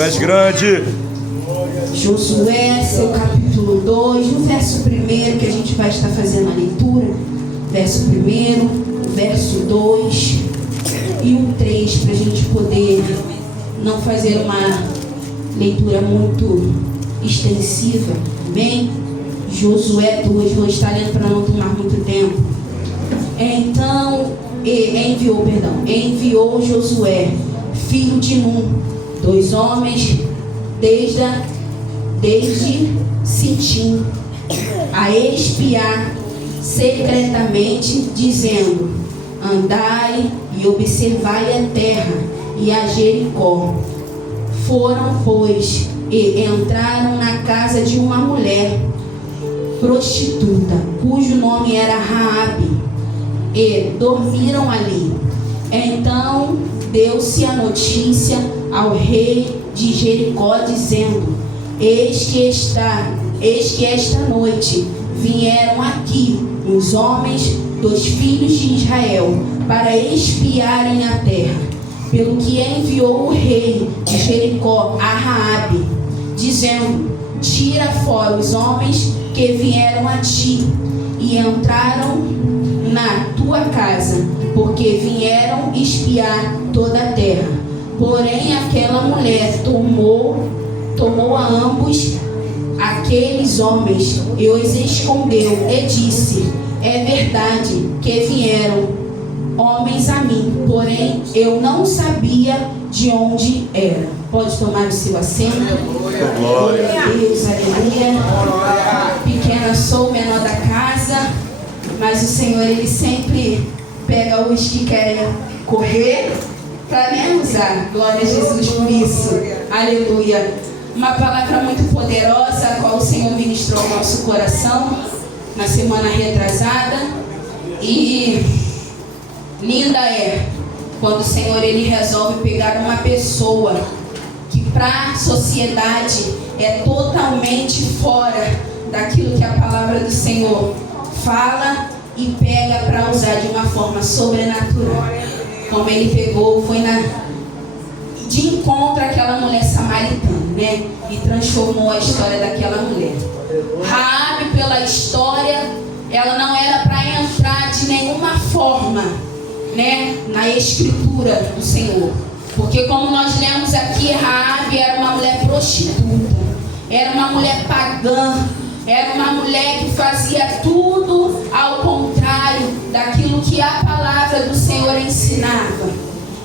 Tu és grande. Josué, seu capítulo 2, no verso 1 que a gente vai estar fazendo a leitura. Verso 1, verso 2 e o 3, para a gente poder não fazer uma leitura muito extensiva. Amém? Josué 2, vou estar lendo para não tomar muito tempo. Então, enviou Josué, filho de Nun, 2 homens desde Sitim, a espiar secretamente, dizendo: andai e observai a terra e a Jericó. Foram, pois, e entraram na casa de uma mulher prostituta, cujo nome era Raabe, e dormiram ali. Então deu-se a notícia ao rei de Jericó, dizendo: eis que esta noite vieram aqui os homens dos filhos de Israel para espiarem a terra. Pelo que enviou o rei de Jericó a Raabe, dizendo: tira fora os homens que vieram a ti e entraram na tua casa, porque vieram espiar toda a terra. Porém aquela mulher tomou a ambos aqueles homens e os escondeu, e disse: é verdade que vieram homens a mim, porém eu não sabia de onde era. Pode tomar o seu assento. Glória a Deus, aleluia. Pequena sou, menor da casa, mas o Senhor, Ele sempre pega os que querem correr para me usar. Glória a Jesus por isso. Aleluia. Uma palavra muito poderosa, a qual o Senhor ministrou ao nosso coração na semana retrasada. E linda é quando o Senhor, Ele resolve pegar uma pessoa que para a sociedade é totalmente fora daquilo que a palavra do Senhor fala, e pega para usar de uma forma sobrenatural. Como Ele pegou, foi de encontro àquela mulher samaritana, né? E transformou a história daquela mulher. Raabe, pela história, ela não era para entrar de nenhuma forma, né, na escritura do Senhor. Porque como nós lemos aqui, Raabe era uma mulher prostituta, era uma mulher pagã, era uma mulher que fazia tudo ao contrário daquilo que a palavra do Senhor ensinava.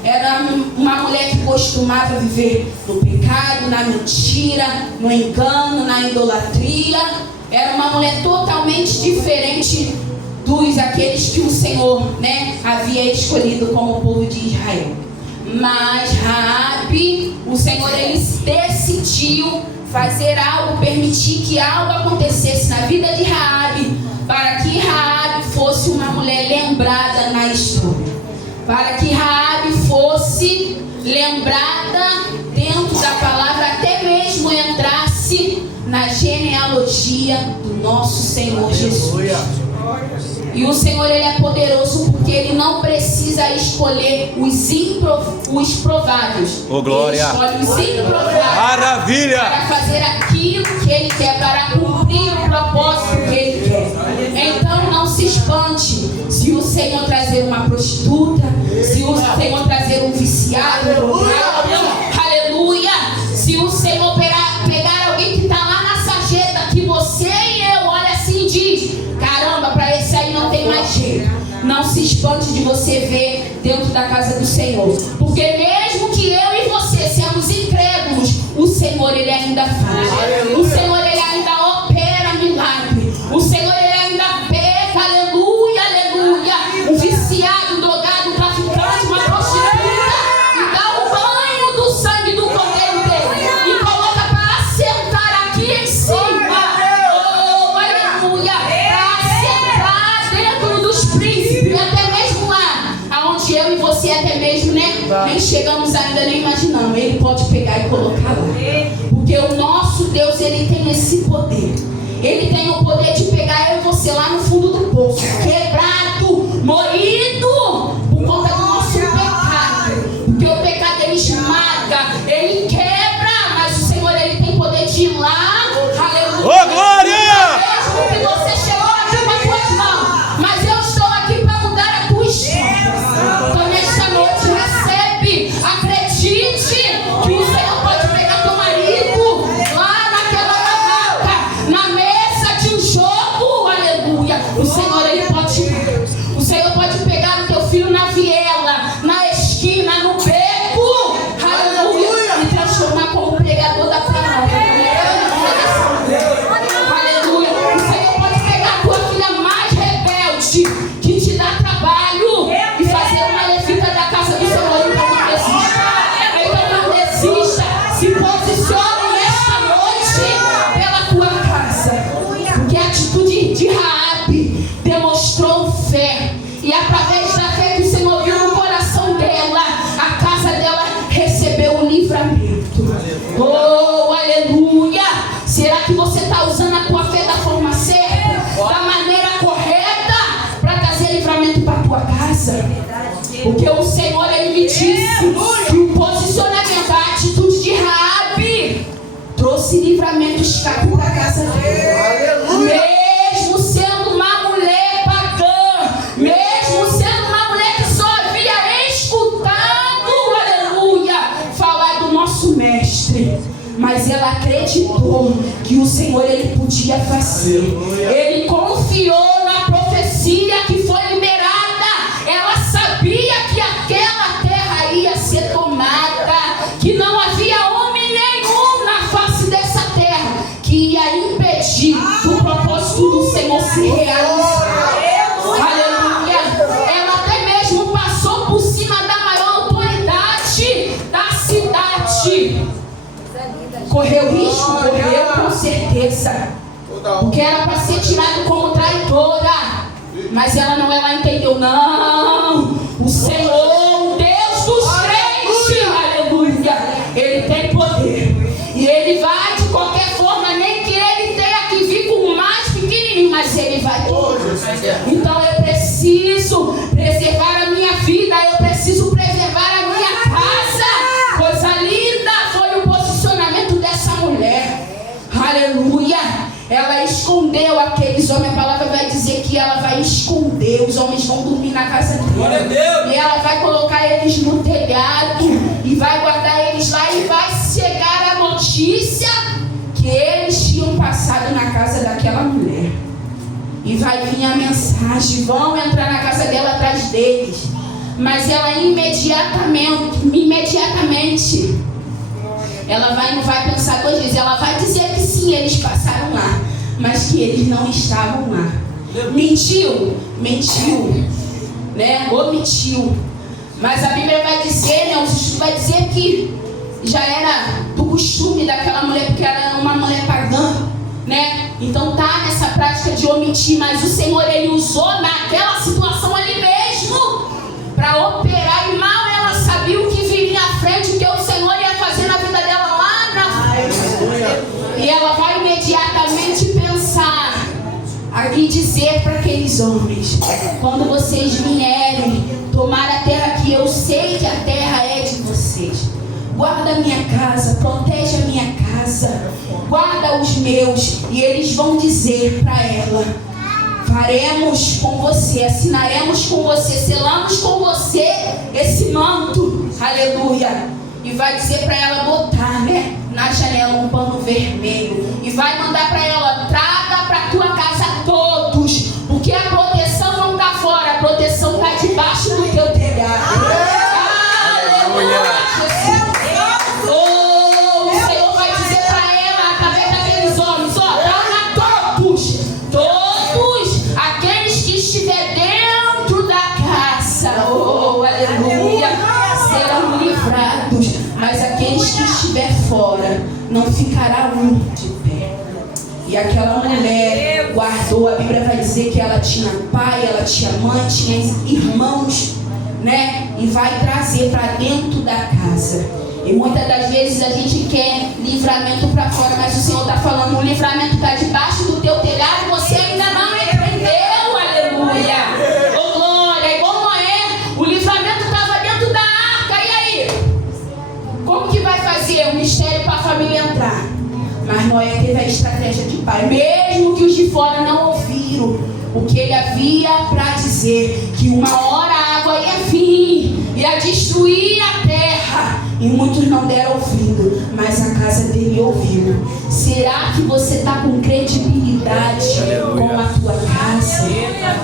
Era uma mulher que costumava viver no pecado, na mentira, no engano, na idolatria. Era uma mulher totalmente diferente aqueles que o Senhor, né, havia escolhido como povo de Israel. Mas Raabe, o Senhor, Ele decidiu fazer algo, permitir que algo acontecesse na vida de Raabe, para que Raabe fosse uma mulher lembrada na história, para que Raabe fosse lembrada dentro da palavra, até mesmo entrasse na genealogia do nosso Senhor Jesus. E o Senhor, Ele é poderoso, porque Ele não precisa escolher os prováveis. Oh, glória. Ele escolhe os improváveis. Maravilha. Para fazer aquilo que Ele quer, para cumprir o propósito que Ele quer. Então não se espante se o Senhor trazer uma prostituta, se o Senhor trazer um viciado, aleluia. Se o Senhor pegar alguém que está lá na sarjeta, que você e eu olha assim e diz: caramba, para esse aí não tem mais jeito. Não se espante de você ver dentro da casa do Senhor, porque mesmo que eu e você seamos incrédulos, o Senhor, Ele ainda faz. O Senhor, Ele ainda opera milagre. O Senhor, Ele ainda pega, aleluia, aleluia, um viciado, drogado, traficante, uma prostituta, e dá o banho do sangue do cordeiro dele e coloca para assentar aqui em cima. Oh, aleluia, para assentar dentro dos príncipes, e até mesmo lá aonde eu e você até mesmo, né, nem chegamos ainda, nem imaginamos. Ele pode pegar e colocar lá, porque o nosso Deus, Ele tem esse poder. Ele tem o poder de pegar eu e você lá no fundo do poço, quebrado, moído por conta do nosso pecado. Porque o pecado, ele esmaga, ele quebra, Oh, aleluia! Será que você está usando a tua fé da forma certa, da maneira correta, para trazer livramento para a tua casa? Porque o Senhor, Ele me disse que o posicionamento, a atitude de Raabe trouxe livramento, escape para a casa dele. Mesmo sendo uma mulher pagã, mesmo sendo uma mulher que só havia escutado, aleluia, falar do nosso mestre, mas ela acreditou que o Senhor, Ele podia fazer. Ele confiou na profecia que foi liberada. Ela sabia que aquela terra ia ser tomada, que não havia homem nenhum na face dessa terra que ia impedir o propósito do Senhor se realizar. Aleluia! Ela até mesmo passou por cima da maior autoridade da cidade. Correu risco? Correu, com certeza. Porque era para ser tirado como traidora. Mas ela entendeu. Não, o Senhor, o Deus dos crentes, aleluia, Ele tem poder. E Ele vai de qualquer forma, nem que Ele tenha que vir com o mais pequenininho, mas Ele vai todo. Então eu preciso preservar a minha vida, eu preciso preservar a minha casa. Coisa linda foi o posicionamento dessa mulher. Aleluia! Ela escondeu aqueles homens. A palavra vai dizer que ela vai esconder. Os homens vão dormir na casa dela. E ela vai colocar eles no telhado. E vai guardar eles lá. E vai chegar a notícia que eles tinham passado na casa daquela mulher. E vai vir a mensagem. Vão entrar na casa dela atrás deles. Mas ela imediatamente ela não vai pensar duas vezes. Ela vai dizer que sim, eles passaram lá, mas que eles não estavam lá. Mentiu, né? Omitiu. Mas a Bíblia vai dizer, né? O estudo vai dizer que já era do costume daquela mulher, porque ela era uma mulher pagã, né? Então tá nessa prática de omitir, mas o Senhor, Ele usou naquela situação ali mesmo para operar, e mal ela sabia o que viria à frente, o que o Senhor ia fazer na vida dela lá na frente. E ela vai imediatamente pensar e dizer para aqueles homens: quando vocês vierem tomar a terra, que eu sei que a terra é de vocês, guarda a minha casa, protege a minha casa, guarda os meus. E eles vão dizer para ela: faremos com você, assinaremos com você, selamos com você esse manto, aleluia. E vai dizer para ela botar, né, na janela um pano vermelho. E vai mandar para ela: traga para tua casa todos, porque a proteção não está fora, a proteção está debaixo do teu telhado. Aleluia. Oh, o Senhor vai dizer para ela, através daqueles homens: ó, traga todos aqueles que estiver dentro da casa, oh, aleluia, serão livrados, mas aqueles que estiver fora, não ficará um de pé. E aquela mulher guardou. A Bíblia vai dizer que ela tinha pai, ela tinha mãe, tinha irmãos, né? E vai trazer para dentro da casa. E muitas das vezes a gente quer livramento para fora, mas o Senhor está falando: o livramento está debaixo do teu telhado, você ainda não entendeu, aleluia. Oh glória, igual Noé, o livramento estava dentro da arca, e aí? Como que vai fazer um mistério para a família entrar? Mas Noé teve a estratégia de pai, mesmo que os de fora não ouviram o que ele havia para dizer, que uma hora a água ia vir, ia destruir a terra, e muitos não deram ouvido, mas a casa dele ouviu. Será que você está com credibilidade com a tua casa,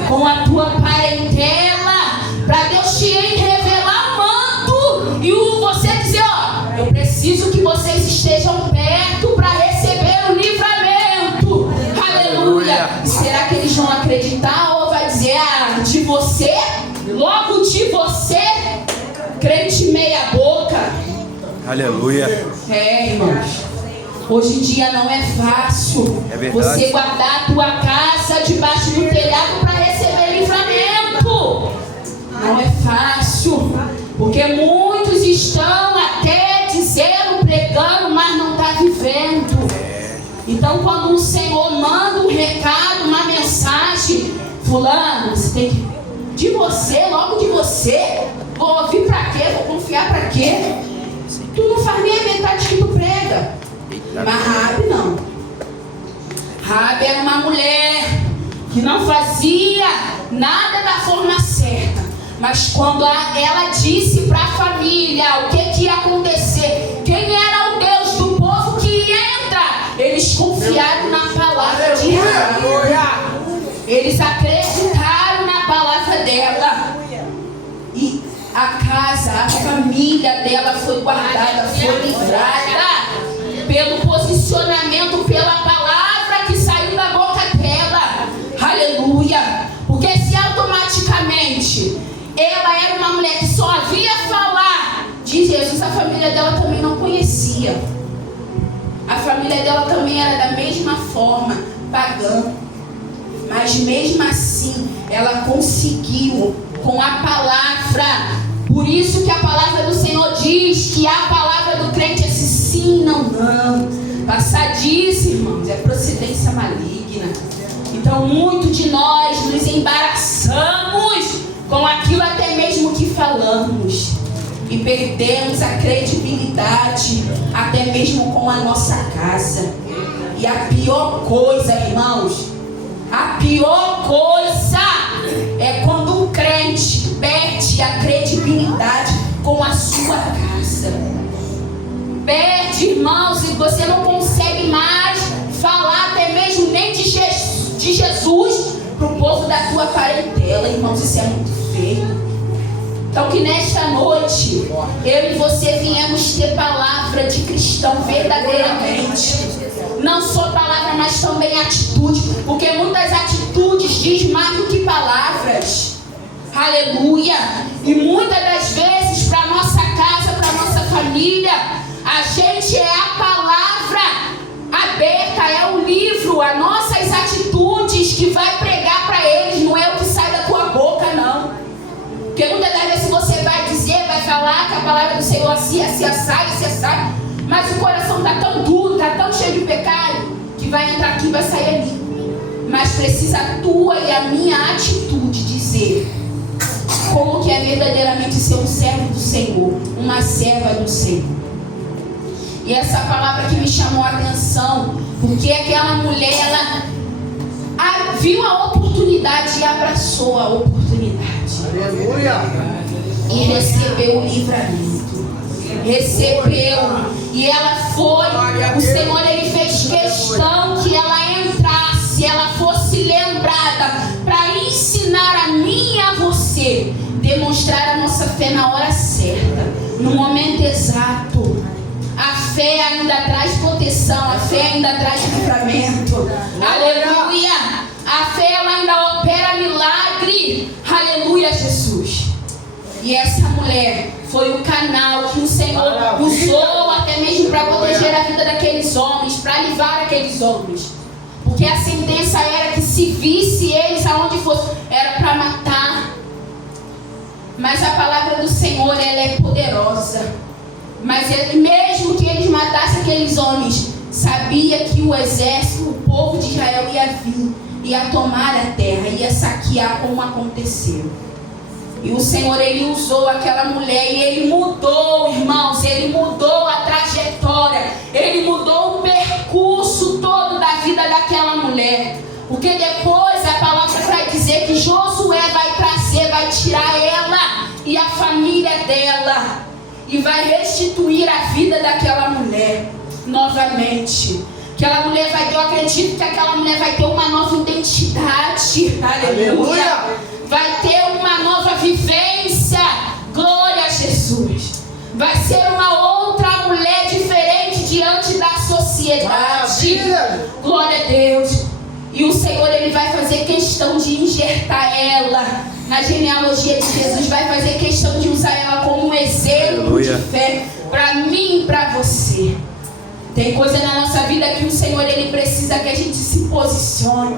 com a tua parentela, para Deus te revelar o manto e você dizer: ó, eu preciso que vocês estejam perto para receber o livramento, aleluia. Será que eles vão acreditar, ou vai dizer: ah, de você, logo de você, crente meia boca? Aleluia. Irmãos, hoje em dia não é fácil você guardar a tua casa debaixo do telhado para receber livramento. Não é fácil, porque muitos estão até dizendo, pregando, Então, quando o Senhor manda um recado, uma mensagem, fulano, você tem que... De você, logo de você. Vou ouvir pra quê? Vou confiar pra quê? Tu não faz nem a metade que tu prega. Mas Raabe não. Raabe era uma mulher que não fazia nada da forma certa. Mas quando ela disse para a família o que ia acontecer, quem era o Deus do povo que ia entrar, eles confiaram na palavra de Raabe. Eles acreditaram na palavra dela. E a casa, a família dela foi guardada, foi livrada pelo posicionamento, pela palavra que saiu da boca dela. Aleluia. Porque se automaticamente ela era uma mulher que só havia falar de Jesus, a família dela também não conhecia. A família dela também era da mesma forma, pagã. Mas mesmo assim, ela conseguiu com a palavra. Por isso que a palavra do Senhor diz que a palavra do crente é sim, não. Passadiça, irmãos, é procedência maligna. Então, muito de nós nos embaraçamos com aquilo até mesmo que falamos. E perdemos a credibilidade até mesmo com a nossa casa. E a pior coisa, irmãos, a pior coisa é quando um crente perde a credibilidade com a sua casa. Perde, irmãos, e você não consegue mais falar até mesmo nem de Jesus para o povo da tua parentela, irmãos. Isso é muito feio. Então que nesta noite eu e você viemos ter palavra de cristão verdadeiramente. Não só palavra, mas também atitude. Porque muitas atitudes dizem mais do que palavras. Aleluia. E muitas das vezes para nossa casa, para nossa família, a gente é a palavra aberta, é o livro, as nossas atitudes que vai pregar para eles. Não é o que sai da tua boca, não. Porque muitas das vezes você vai dizer, vai falar que a palavra do Senhor assim, sai, mas o coração está tão duro, está tão cheio de pecado, que vai entrar aqui e vai sair ali. Mas precisa a tua e a minha atitude dizer como que é verdadeiramente ser um servo do Senhor, uma serva do Senhor. E essa palavra que me chamou a atenção, porque aquela mulher, ela viu a oportunidade e abraçou a oportunidade. Aleluia. E recebeu o livramento. Recebeu. E ela foi. O Senhor, Ele fez questão que ela entrasse, ela fosse lembrada, para ensinar a mim e a você, demonstrar a nossa fé na hora certa, no momento exato. A fé ainda traz proteção, a fé ainda traz livramento. Aleluia. A fé, ela ainda opera milagre. Aleluia, Jesus. E essa mulher foi o canal que o Senhor usou até mesmo para proteger a vida daqueles homens, para livrar aqueles homens. Porque a sentença era que se visse eles aonde fosse, era para matar. Mas a palavra do Senhor, ela é poderosa. Mas mesmo que eles matassem aqueles homens, sabia que o exército, o povo de Israel ia vir, ia tomar a terra, ia saquear como aconteceu. E o Senhor, Ele usou aquela mulher e Ele mudou, irmãos, Ele mudou a trajetória, Ele mudou o percurso todo da vida daquela mulher. Porque depois a palavra vai dizer que Josué vai trazer, vai tirar ela e a família dela e vai restituir a vida daquela mulher novamente. Aquela mulher vai ter, eu acredito que aquela mulher vai ter uma nova identidade. Aleluia. Vai ter uma nova vivência. Glória a Jesus. Vai ser uma outra mulher diferente diante da sociedade. Glória a Deus. E o Senhor, Ele vai fazer questão de injertar ela na genealogia de Jesus. Vai fazer questão de usar ela como um exemplo de fé para mim e para você. Tem coisa na nossa vida que o Senhor, Ele precisa que a gente se posicione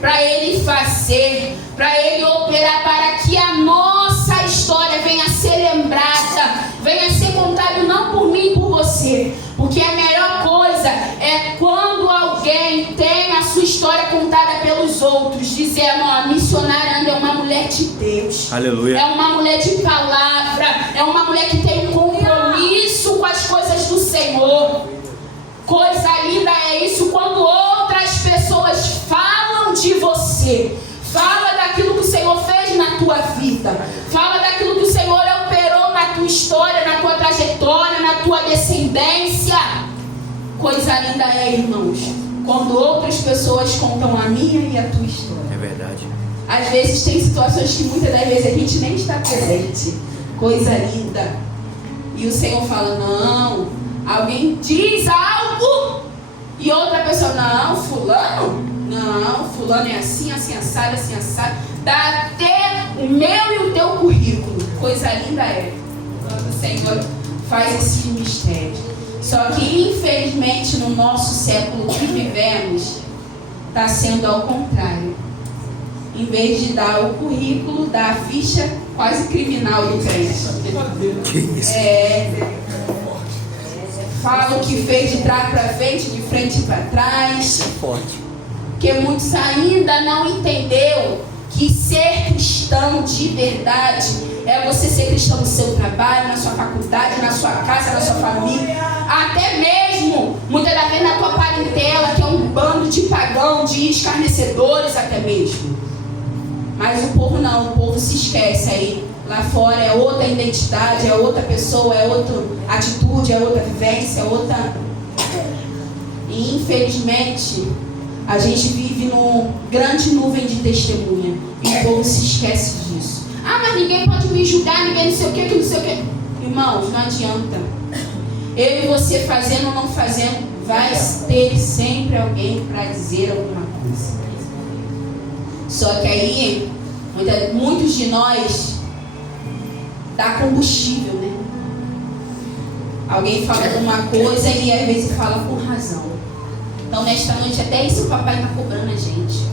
para Ele fazer, para Ele operar, para que a nossa história venha a ser lembrada, venha a ser contada não por mim e por você. Porque a melhor coisa é quando alguém Aleluia. É uma mulher de palavra. É uma mulher que tem um compromisso com as coisas do Senhor. Coisa linda é isso quando outras pessoas falam de você. Fala daquilo que o Senhor fez na tua vida. Fala daquilo que o Senhor operou na tua história, na tua trajetória, na tua descendência. Coisa linda é, irmãos, quando outras pessoas contam a minha e a tua história. É verdade. Às vezes tem situações que muitas das vezes a gente nem está presente. Coisa linda. E o Senhor fala, não. Alguém diz algo e outra pessoa, não, fulano é assim, assim, assado, assim, assado. Dá até o meu e o teu currículo. Coisa linda é quando o Senhor faz esse mistério. Só que infelizmente no nosso século que vivemos está sendo ao contrário. Em vez de dar o currículo, dá a ficha quase criminal do crente. Que isso? Fala o que fez de trás para frente, de frente para trás. Forte. Porque muitos ainda não entendeu que ser cristão de verdade é você ser cristão no seu trabalho, na sua faculdade, na sua casa, na sua família, até mesmo, muitas das vezes na tua parentela, que é um bando de pagão, de escarnecedores até mesmo. Mas o povo não, o povo se esquece aí. Lá fora é outra identidade, é outra pessoa, é outra atitude, é outra vivência, é outra... E infelizmente, a gente vive numa grande nuvem de testemunha. E o povo se esquece disso. Ah, mas ninguém pode me julgar, ninguém não sei o que não sei o que. Irmãos, não adianta. Eu e você fazendo ou não fazendo, vai ter sempre alguém para dizer alguma coisa. Só que aí, muitos de nós dá combustível, né? Alguém fala uma coisa e às vezes fala com razão. Então nesta noite até isso o papai está cobrando a gente.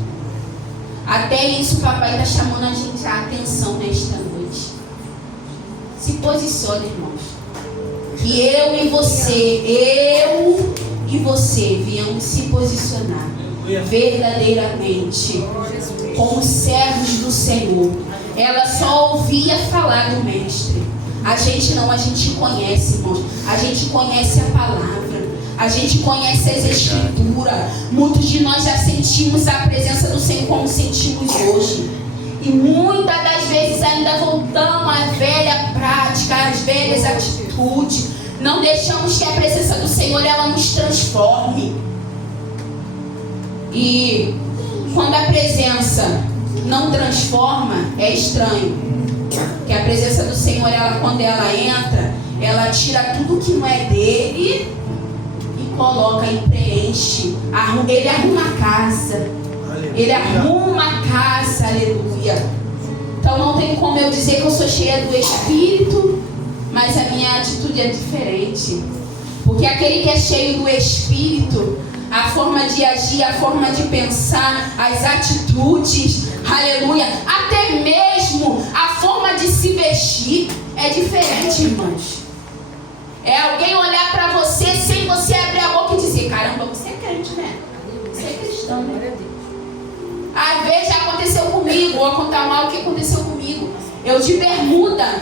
Até isso o papai está chamando a gente a atenção nesta noite. Se posicione, irmãos. Que eu e você viemos se posicionar verdadeiramente como servos do Senhor. Ela só ouvia falar do Mestre. A gente não, a gente conhece, irmãos. A gente conhece a palavra. A gente conhece as escrituras. Muitos de nós já sentimos a presença do Senhor como sentimos hoje. E muitas das vezes ainda voltamos à velha prática, às velhas atitudes. Não deixamos que a presença do Senhor ela nos transforme. E quando a presença não transforma, é estranho. Que a presença do Senhor, ela, quando ela entra, ela tira tudo que não é dele e coloca e preenche. Ele arruma a casa. Ele arruma a casa, aleluia. Então não tem como eu dizer que eu sou cheia do Espírito, mas a minha atitude é diferente. Porque aquele que é cheio do Espírito, a forma de agir, a forma de pensar, as atitudes, aleluia, até mesmo a forma de se vestir é diferente, irmãos. É alguém olhar para você sem você abrir a boca e dizer, caramba, você é crente, né? Você é cristão, né? Às vezes já aconteceu comigo, vou contar mal o que aconteceu comigo. Eu de bermuda,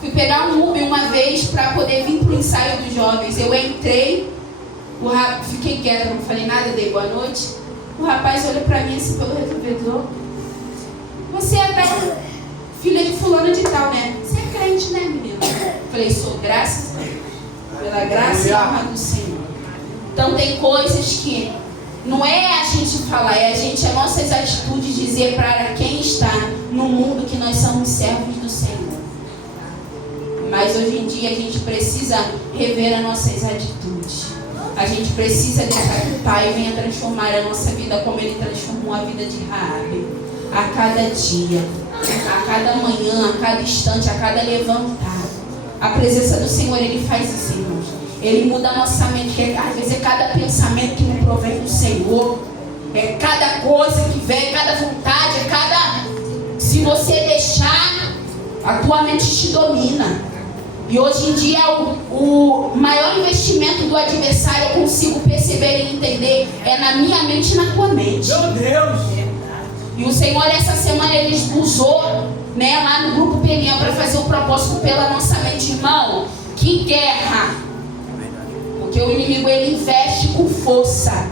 fui pegar um Uber uma vez para poder vir para o ensaio dos jovens. Eu entrei, fiquei quieta, não falei nada, dei boa noite. O rapaz olhou para mim assim pelo retrovisor. Você é até filha de fulano de tal, né? Você é crente, né, menina? Falei, sou, graças a Deus. Pela graça e honra do Senhor. Então tem coisas que não é a gente falar, é a gente, as nossas atitudes dizer para quem está no mundo que nós somos servos do Senhor. Mas hoje em dia a gente precisa rever as nossas atitudes. A gente precisa deixar que o Pai venha transformar a nossa vida como Ele transformou a vida de Raabe. A cada dia, a cada manhã, a cada instante, a cada levantar. A presença do Senhor, Ele faz isso, irmãos. Ele muda a nossa mente, que às vezes é cada pensamento que não provém do Senhor. É cada coisa que vem, cada vontade, é cada... Se você deixar, a tua mente te domina. E hoje em dia o maior investimento do adversário, eu consigo perceber e entender, é na minha mente e na tua mente. Meu Deus! E o Senhor essa semana Ele usou né, lá no grupo Peniel para fazer o propósito pela nossa mente, irmão. Que guerra! Porque o inimigo, ele investe com força.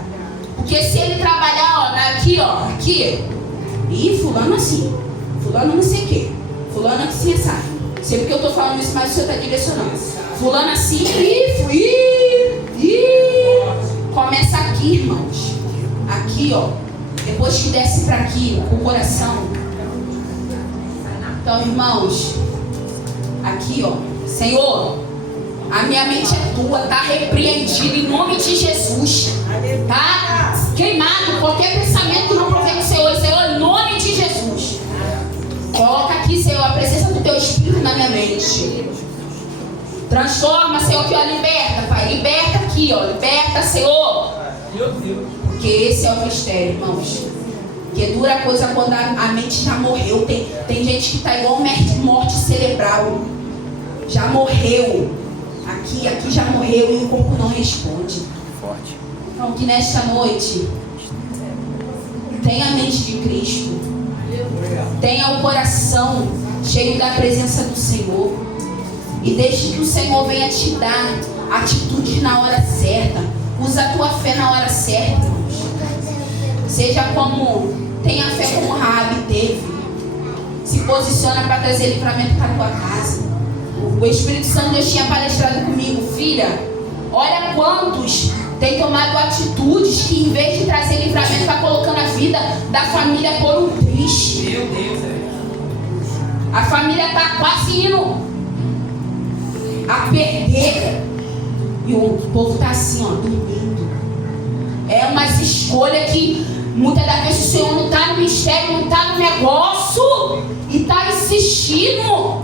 Porque se ele trabalhar, aqui, e fulano assim, fulano não sei o que, fulano assim, sabe? Sei porque eu tô falando isso, mas o senhor está direcionando. Fulano assim, começa aqui, irmãos. Aqui, ó. Depois que desce para aqui, o coração. Então, irmãos, aqui, ó. Senhor, a minha mente é tua, tá repreendido em nome de Jesus. Tá queimado qualquer pensamento que não provém do Senhor. Senhor, em nome de Jesus. Coloca aqui, Senhor, a presença do teu Espírito na minha mente. Transforma, Senhor, aqui, ó, liberta, Pai. Liberta aqui, ó. Liberta, Senhor. Porque esse é o mistério, irmãos. Porque dura coisa quando a mente já morreu. Tem gente que tá igual morte cerebral. Já morreu. Aqui já morreu e o corpo não responde. Forte. Então, que nesta noite tenha a mente de Cristo. Tenha o coração cheio da presença do Senhor. E deixe que o Senhor venha te dar atitudes na hora certa. Usa a tua fé na hora certa, irmãos. Seja como, tenha fé como Raabe teve. Se posiciona para trazer livramento para a tua casa. O Espírito Santo Deus tinha palestrado comigo, filha. Olha quantos têm tomado atitudes que, em vez de trazer livramento, está colocando a vida da família por um triste. Meu Deus, a família está quase indo a perder. E o povo está assim, ó, dormindo. É umas escolhas que muitas das vezes o Senhor não está no mistério, não está no negócio e está insistindo.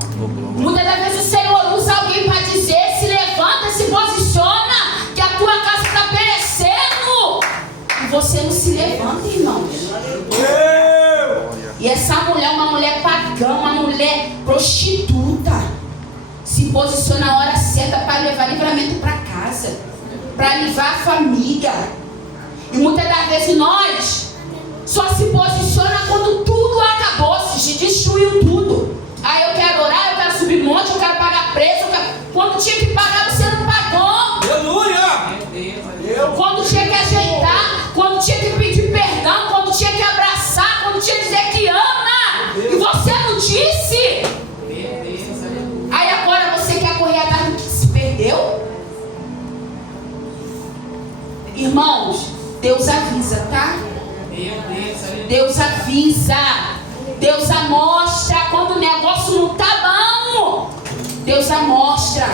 Muitas das vezes o Senhor usa alguém para dizer: se levanta, se posiciona, que a tua casa está perecendo. E você não se levanta, irmãos. E essa mulher é uma mulher pagã, uma mulher prostituta. Se posiciona na hora certa para levar livramento para casa, para livrar a família. E muitas das vezes nós só se posiciona quando tudo acabou, se destruiu tudo. Aí eu quero orar, eu quero subir monte, eu quero pagar preço. Quando tinha que pagar, você não pagou. aleluia! Quando tinha que ajeitar, quando tinha que pedir perdão, quando tinha que abraçar, quando tinha que dizer que ama, e você não disse. Aí agora você quer correr atrás do que se perdeu? Irmãos, Deus avisa, tá? Deus avisa. Deus amostra quando o negócio não tá bom. Deus amostra.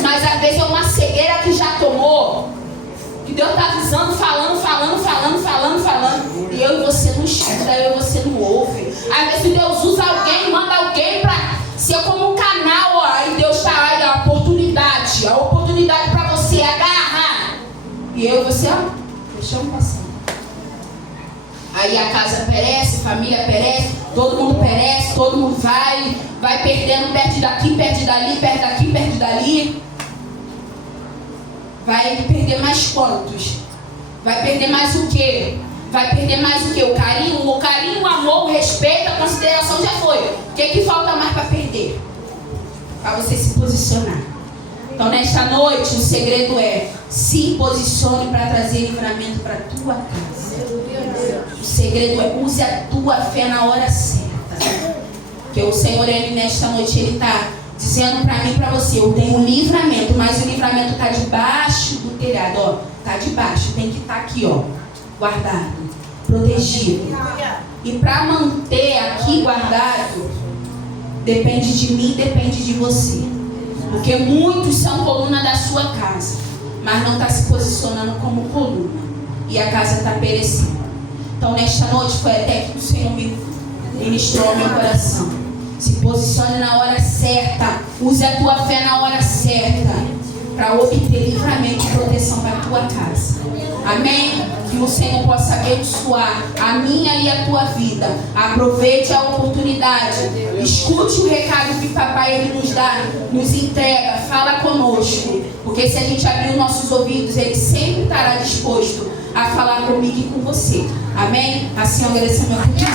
Mas às vezes é uma cegueira que já tomou, que Deus tá avisando, falando. E eu e você não escuta, eu e você não ouve. Às vezes Deus usa alguém, manda alguém pra ser como um canal, ó. Aí Deus tá aí, a oportunidade pra você agarrar. E eu e você, ó, deixamos passar. Aí a casa perece, a família perece, todo mundo perece, todo mundo vai perdendo, perde daqui, perde dali, perde daqui, perde dali. Vai perder mais quantos? Vai perder mais o quê? Vai perder mais o quê? O carinho, o amor, o respeito, a consideração já foi. O que falta mais para perder? Para você se posicionar. Então nesta noite o segredo é: se posicione para trazer livramento para a tua casa. O segredo é: use a tua fé na hora certa. Porque o Senhor, Ele nesta noite, Ele está dizendo para mim e para você: eu tenho um livramento, mas o livramento está debaixo do telhado, ó. Está debaixo, tem que estar aqui, ó, guardado, protegido. E para manter aqui guardado, depende de mim, depende de você. Porque muitos são coluna da sua casa, mas não está se posicionando como coluna. E a casa está perecendo. Então nesta noite foi até que o Senhor me ministrou ao meu coração. Se posicione na hora certa. Use a tua fé na hora certa, para obter livramento e proteção para a tua casa. Amém? Que o Senhor possa abençoar a minha e a tua vida. Aproveite a oportunidade. Escute o recado que papai Ele nos dá, nos entrega, fala conosco. Porque se a gente abrir os nossos ouvidos, Ele sempre estará disposto a falar comigo e com você. Amém? Assim eu agradeço a minha opinião.